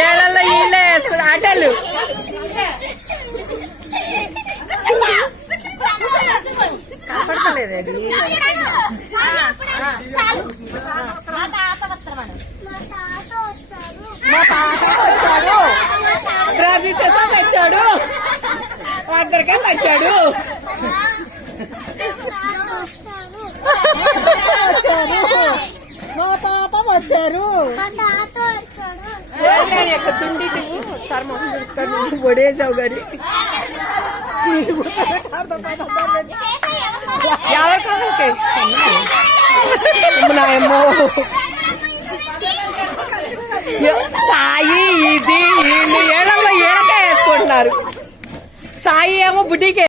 ఏళ్ళల్లో ఇళ్ళే వేసుకుని ఆటలు కనపడతలేదు అది. మా తాత వచ్చాడు, ప్రదీశతో తెచ్చాడు, అందరికీ తెచ్చాడు. మా తాత వచ్చారు. తుండి సార్ మొహం దొరుకుతాను ఒడేసావు గారి ఎవరికో సాయి ఇది ఏళ్ళల్లో ఏళ్ళకే వేసుకుంటున్నారు. సాయి ఏమో బుడ్డికే